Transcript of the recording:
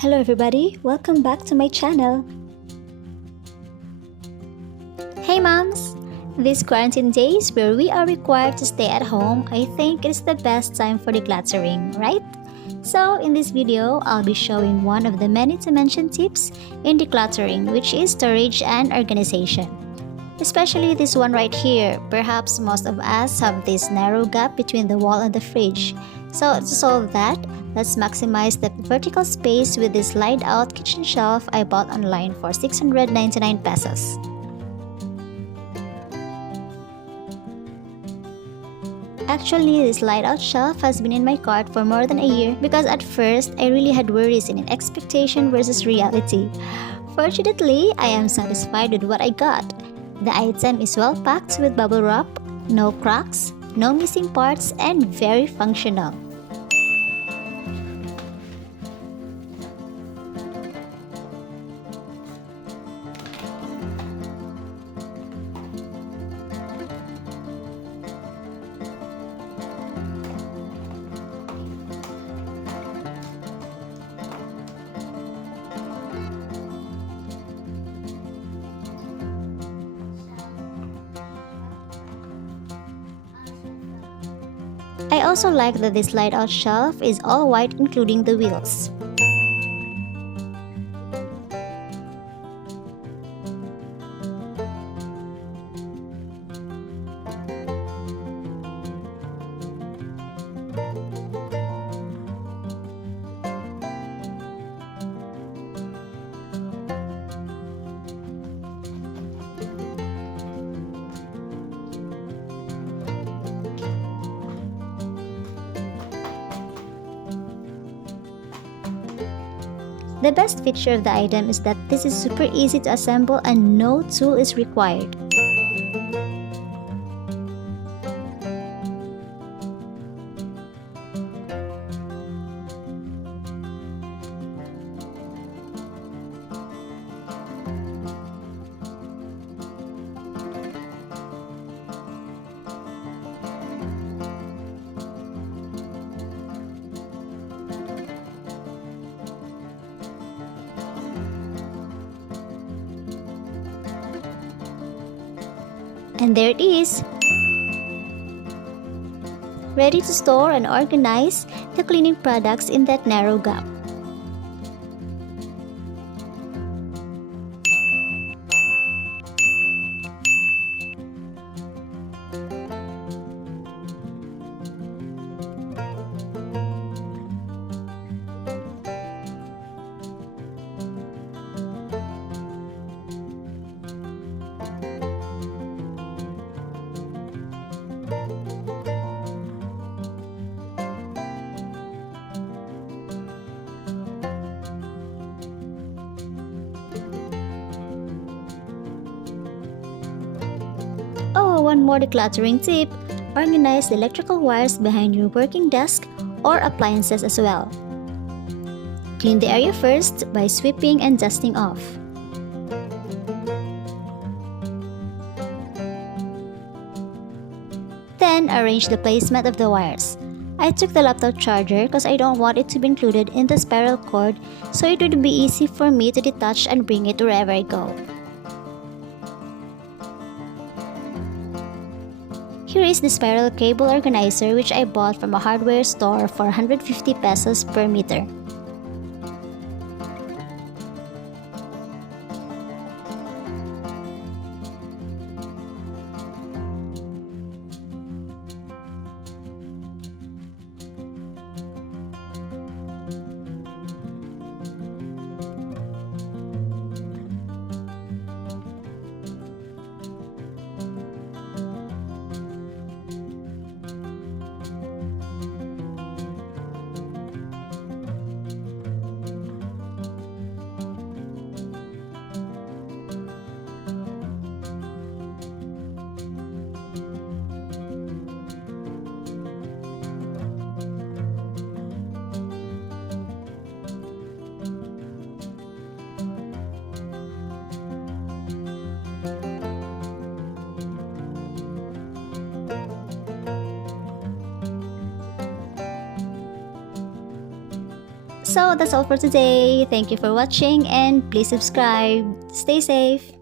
Hello everybody, welcome back to my channel. Hey moms! These quarantine days where we are required to stay at home, I think it's the best time for decluttering, right? So in this video, I'll be showing one of the many to mention tips in decluttering, which is storage and organization. Especially this one right here. Perhaps most of us have this narrow gap between the wall and the fridge. So to solve that, let's maximize the vertical space with this slide-out kitchen shelf I bought online for 699 pesos. Actually, this slide-out shelf has been in my cart for more than a year because at first I really had worries in an expectation versus reality. Fortunately, I am satisfied with what I got. The item is well packed with bubble wrap, no cracks, no missing parts, and very functional. I also like that this slide-out shelf is all white including the wheels. The best feature of the item is that this is super easy to assemble and no tool is required. And there it is! Ready to store and organize the cleaning products in that narrow gap. Oh, one more decluttering tip. Organize the electrical wires behind your working desk or appliances as well. Clean the area first by sweeping and dusting off. Then arrange the placement of the wires. I took the laptop charger because I don't want it to be included in the spiral cord, so it would be easy for me to detach and bring it wherever I go. Here is the spiral cable organizer which I bought from a hardware store for 150 pesos per meter. So that's all for today. Thank you for watching and please subscribe. Stay safe.